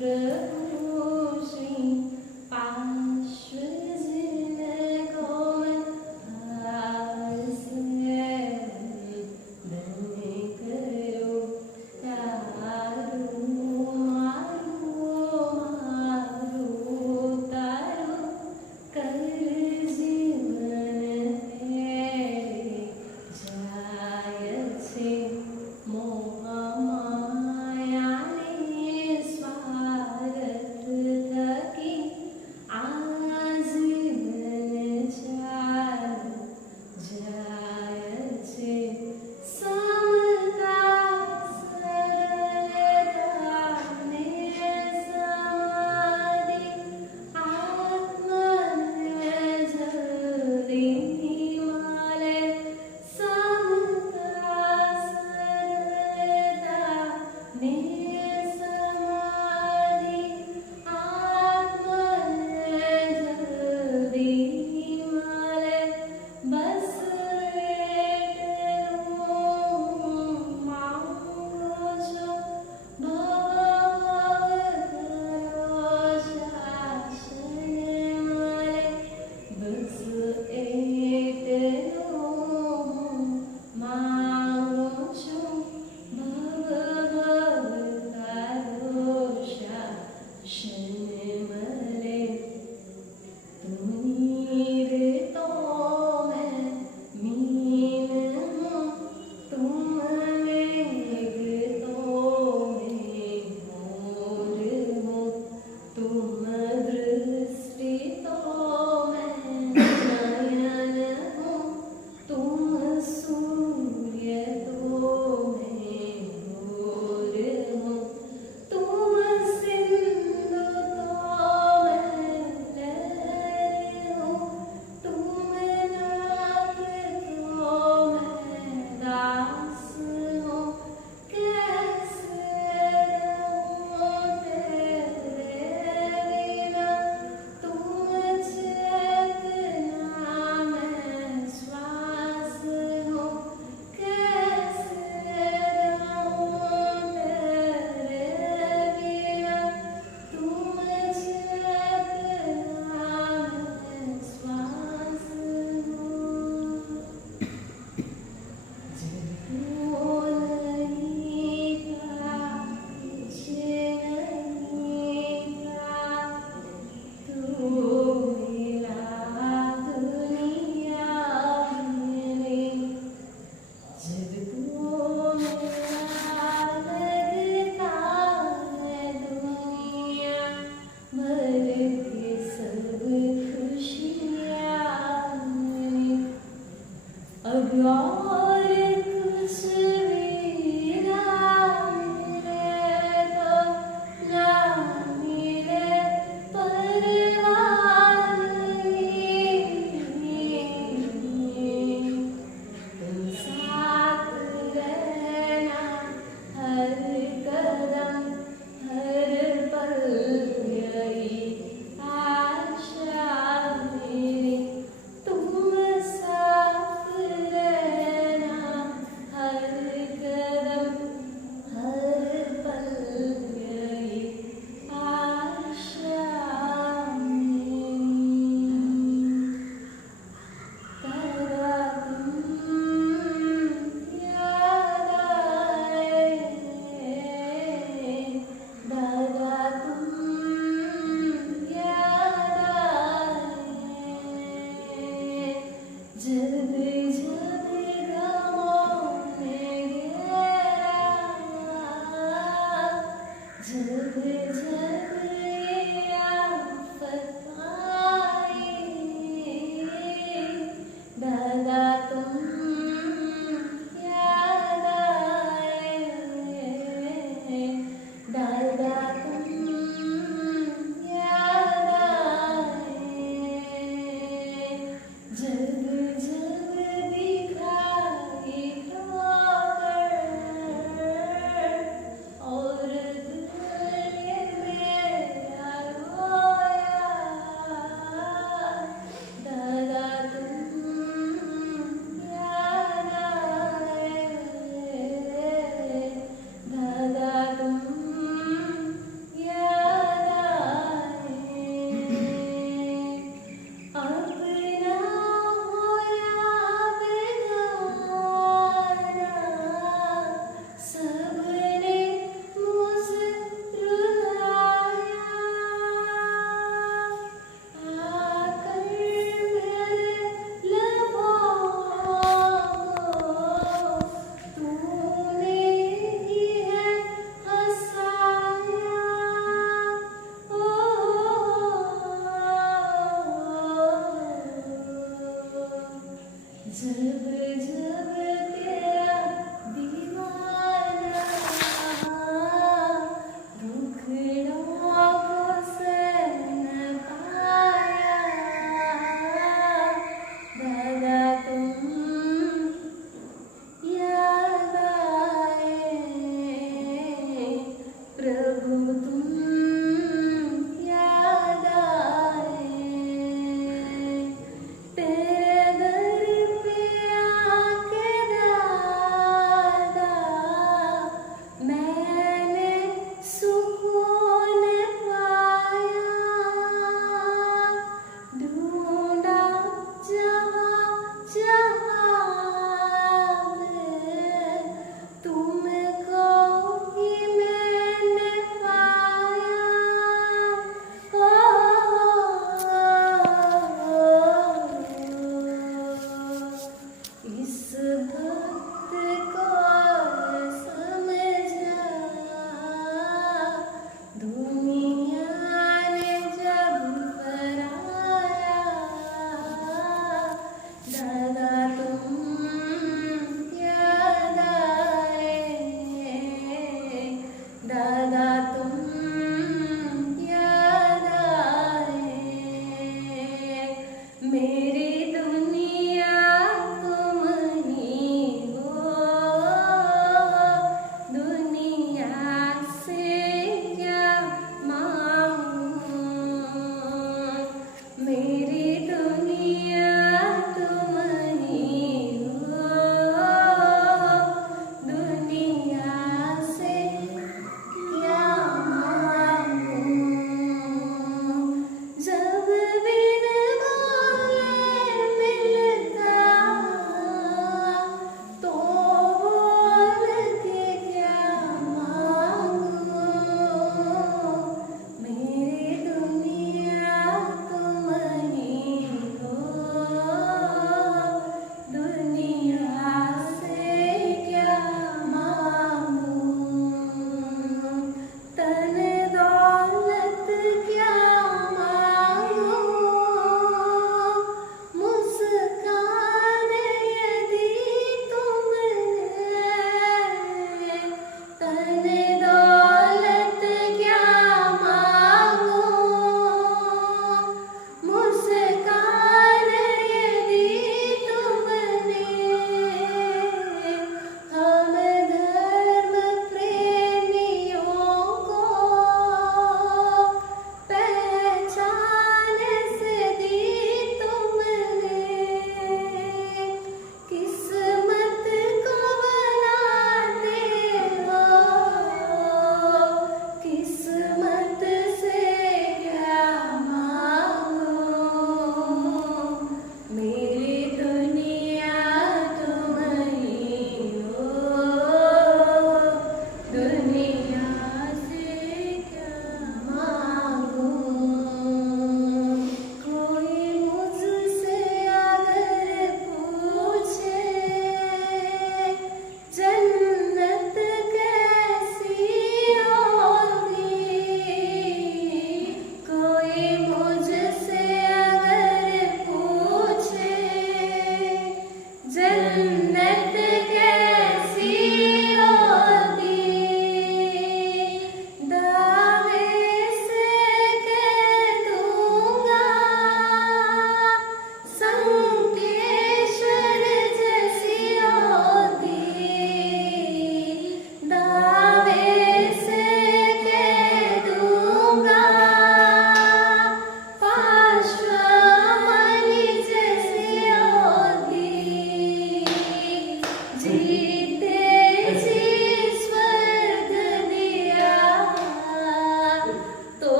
प्रभु श्री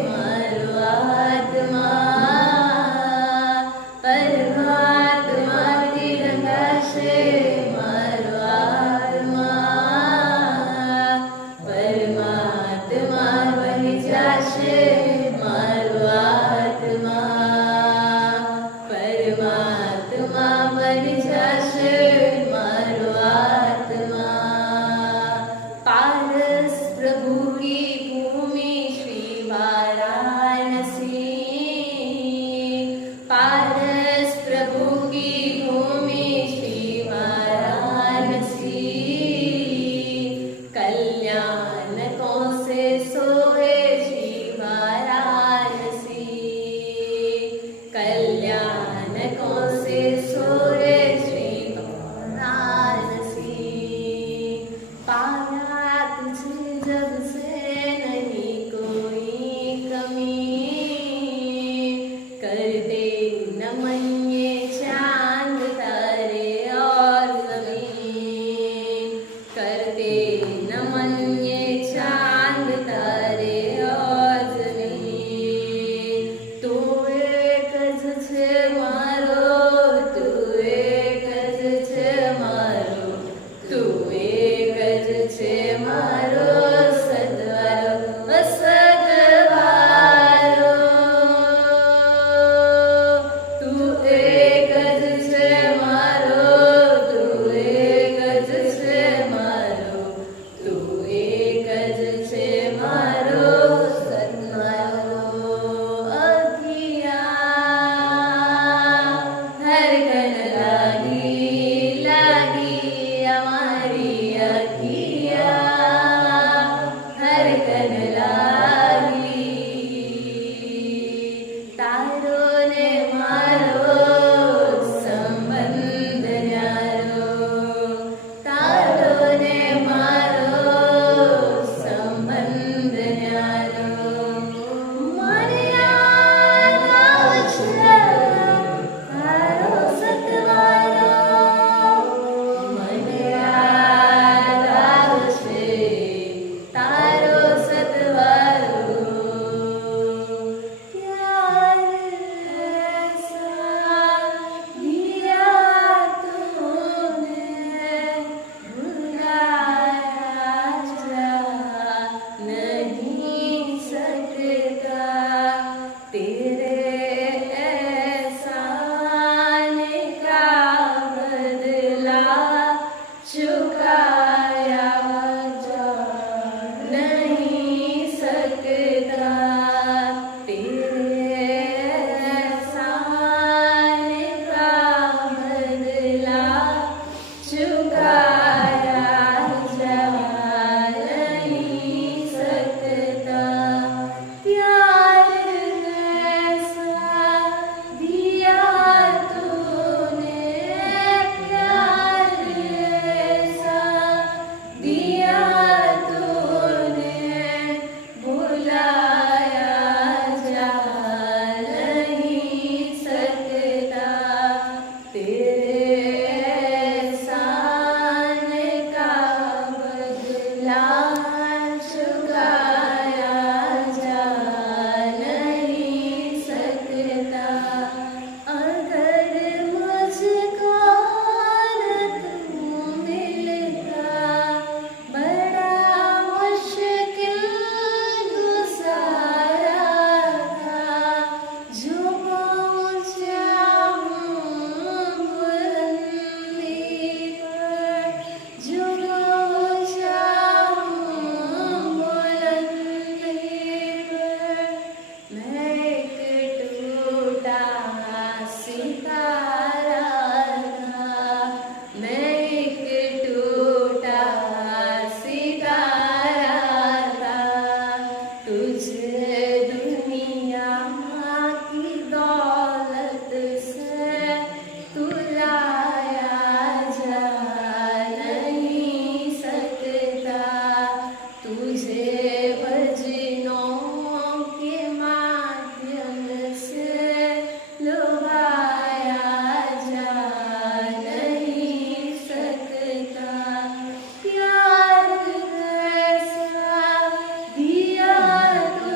मारो आत्मा, परमात्मा की रंगाशे मारो आत्मा, परमात्मा बनी जाशे मारो आत्मा, परमात्मा बनी जाशे मारो आत्मा। पारस प्रभु की भूमि श्री वाराणसी, पारस प्रभु की भूमि श्री वाराणसी, कल्याणकों से सोए श्री वाराणसी, कल्याणकों से सोए श्री वाराणसी। पाया तुझे जब से नहीं कोई कमी, करते नमन ये चांद तारे और ज़मीन, करते नमन ये चांद तारे और ज़मीन। तू एक छे मारो, तू एक छे मारो, तू एक छे मारो, सद्वारो असद्वारो। तू एक छे मारो, तू एक छे मारो, तू एक छे मारो, सद्वारो। अखिया धड़कन लागी लागी हमारी अखिया, धड़कन लागी। तारों ने मारो संबंध न्यारो, तारों ने मारो संबंध न्यारो। मर्यादा छे तारो सतवारो, मर्यादा छे तारो सतवारो। प्यार ऐसा दिया तूने, भुलाया जा नहीं सकता। तेरे एहसान का बदला चुकाया जा नहीं सकता। तेरे एहसान का बदला चुकाया जा नहीं सकता। प्यार ऐसा दिया तूने, प्यार ऐसा दिया तूने, भुलाया जा नहीं सकता। तेरे एहसान का बदला चुकाया जा नहीं सकता। अगर मुझको न तू मिलता, बड़ा मुश्किल गुजारा था। जो पहुँचा बुलंदी पर, जो पहुँचा बुलंदी पर, मैं एक टूटा सितारा था, मैं एक टूटा सितारा था। तुझे दुनिया की दौलत से तुलाया जा नहीं सकता। तुझे भजनों के माध्यम से लुभाया जा नहीं सकता। प्यार ऐसा दिया तू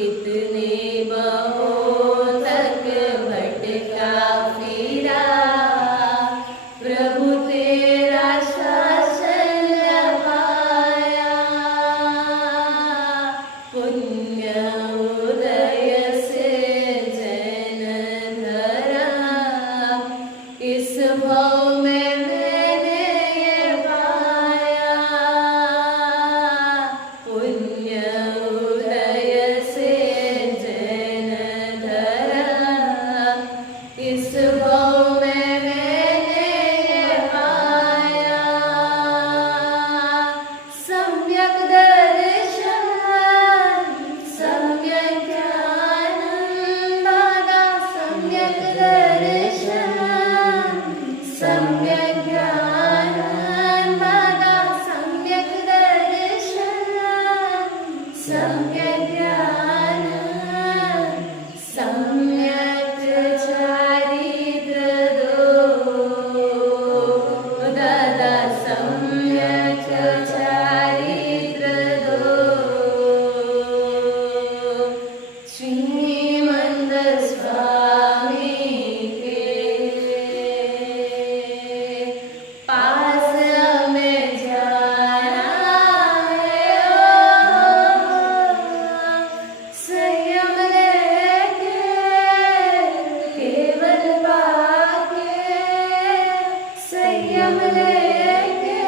कितने बहु तक भटका फिरा, प्रभु तेरा शासन पाया। पुण्य उदय से जन धरा, इस भव में मैंने ये पाया। पुण्य उदय से जन धरा, इस भव में मैंने ये पाया। सम्यक दर्शन सम्यक ज्ञान दादा, सम्यक दर्शन सम्यक ज्ञान दादा, सम्यक दर्शन सम्यक ज्ञान, सम्यक चारित्र दो दादा, सम्यक चारित्र दो। श्रीमंत स्वामी के पास हमें जाना है, संयम लेके केवल पाके, संयम लेके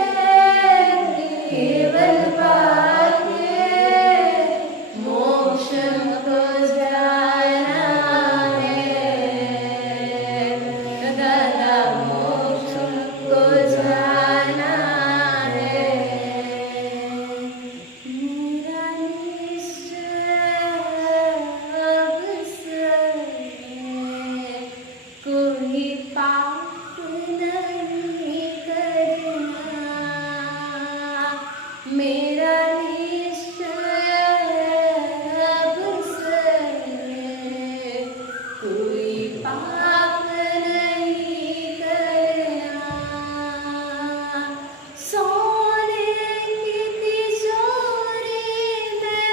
केवल पाके, मोक्ष को जाना है दादा, मोक्ष को जाना है। मेरा निश्चय अब से कोई पाप नहीं करना, मेरा निश्चय अब से कोई पाप नहीं करना। सोने की तिजोरी में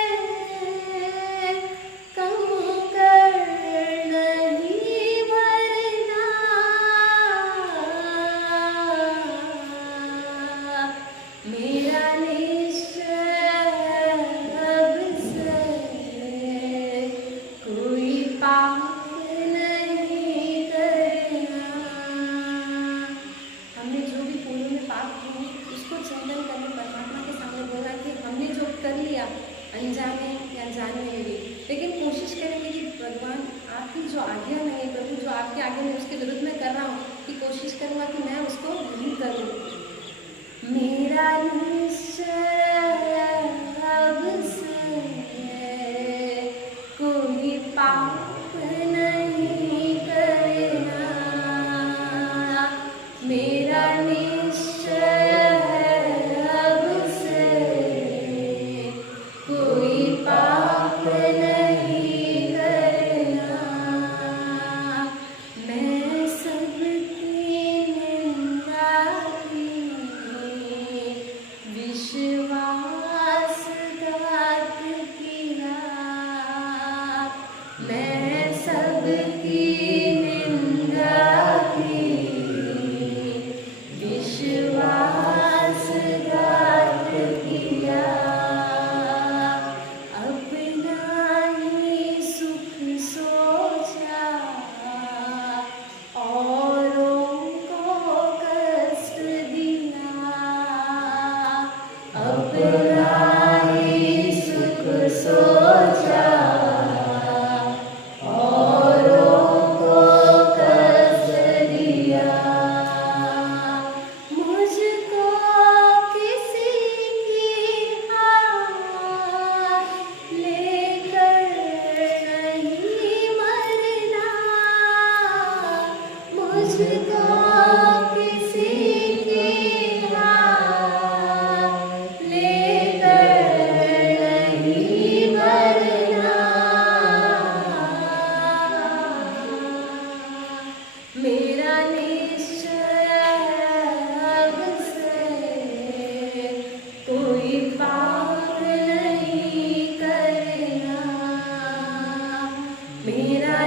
कंकड़ नहीं भरना, मेरा निश्चय अब से कोई पाप नहीं करना। हमने जो भी पूर्व में पाप किए उसको चिंतन करके परमात्मा के सामने बोला कि हमने जो कर लिया अनजाने या जाने में भी, लेकिन कोशिश करेंगे कि भगवान आपकी जो आज्ञा नहीं है, प्रभु जो आपकी आज्ञा नहीं उसके विरुद्ध में कर रहा हूँ, कि कोशिश करूँगा कि मैं उसको नहीं करूँ। मेरा निश्चय अब से कोई पाप नहीं करना, मेरा निश्चय अब से कोई पाप नहीं करना। मैं सबकी निंदा की विश्वास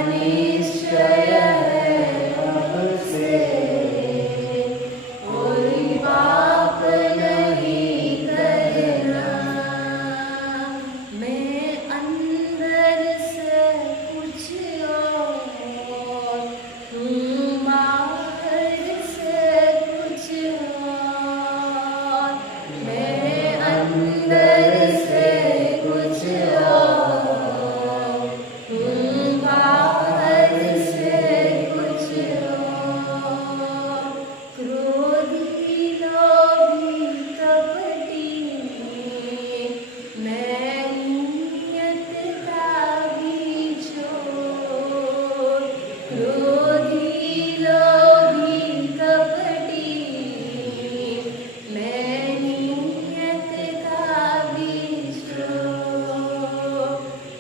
निश्चय है अब से, कोई पाप नहीं करना। मैं अंदर से कुछ और हूँ, बाहर से कुछ और। मैं अंदर से कुछ और हूँ, बाहर से कुछ और। क्रोधी, लोभी, कपटी, मैं नियत का बीज हूँ। क्रोधी, लोभी, कपटी, मैं नियत का बीज हूँ।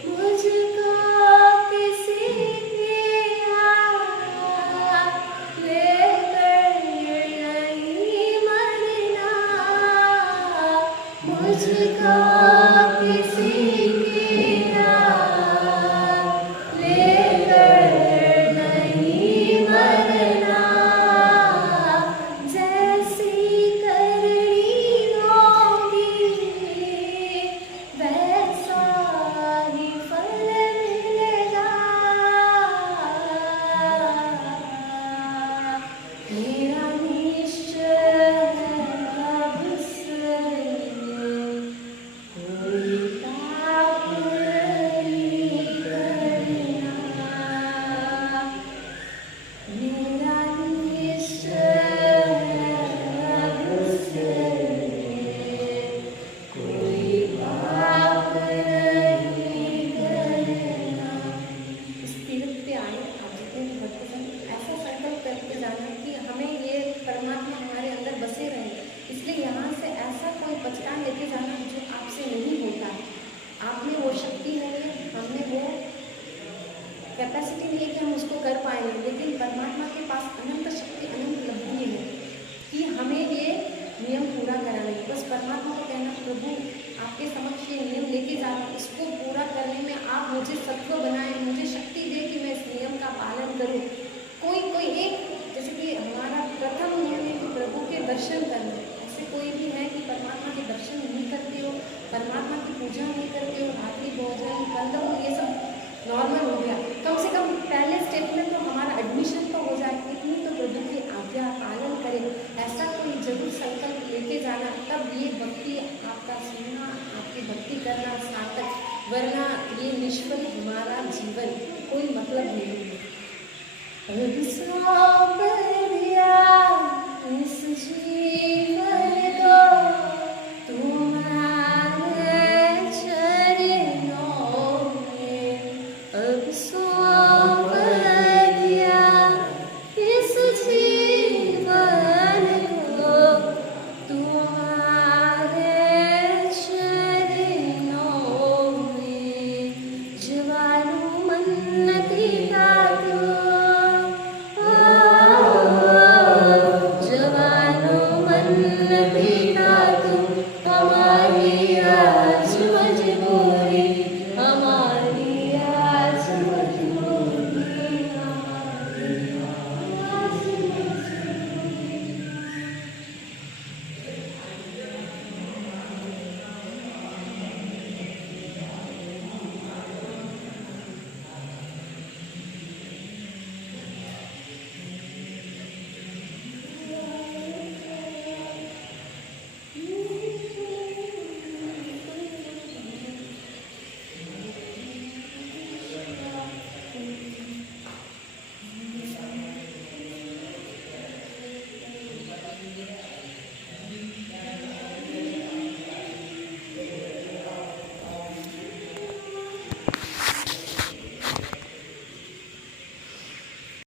मुझको किसी के हाथ लेकर नहीं मरना। मुझको किसी के हाथ लेकर नहीं मरना। जैसी करनी होगी वैसा ही फल मिलेगा। मेरा निश्चय है अब से, कोई पाप नहीं करना। मेरा निश्चय है अब से, कोई पाप नहीं करना। इस तीर्थ पे आए आप जितने भी भक्त हैं, ऐसा संकल्प करके जाना कि हमें ये परमात्मा हमारे अंदर बसे रहे। इसलिए यहाँ से ऐसा कोई पहचान लेके जाना जो आपसे नहीं होता है। आप में वो शक्ति नहीं है, हम में वो कैपेसिटी नहीं है कि हम उसको कर पाएंगे। लेकिन परमात्मा के पास अनंत शक्ति, अनंत लब्धि है कि हमें ये नियम पूरा कराना है। बस परमात्मा को कहना, प्रभु आपके समक्ष ये नियम लेके जा रहा हूँ, इसको पूरा करने में आप मुझे सत्व बनाएं, मुझे शक्ति दे कि मैं इस नियम का पालन करूँ। कोई एक, जैसे कि हमारा प्रथम नियम है कि प्रभु के दर्शन करना। ऐसे कोई भी है कि परमात्मा के दर्शन नहीं करते हो, परमात्मा की पूजा नहीं करते हो, रात्रि भोजन, कंदमूल, ये सब नॉर्मल हो गया। कम से कम पहले स्टेप में तो हमारा एडमिशन तो हो जाए, इतनी तो प्रभु की आज्ञा पालन करें। ऐसा कोई जरूर संकल्प लेके जाना, तब ये भक्ति आपका सुनना, आपकी भक्ति करना सार्थक, वरना ये निष्फल हमारा जीवन, कोई मतलब नहीं है। अब सौंप दिया इस जीवन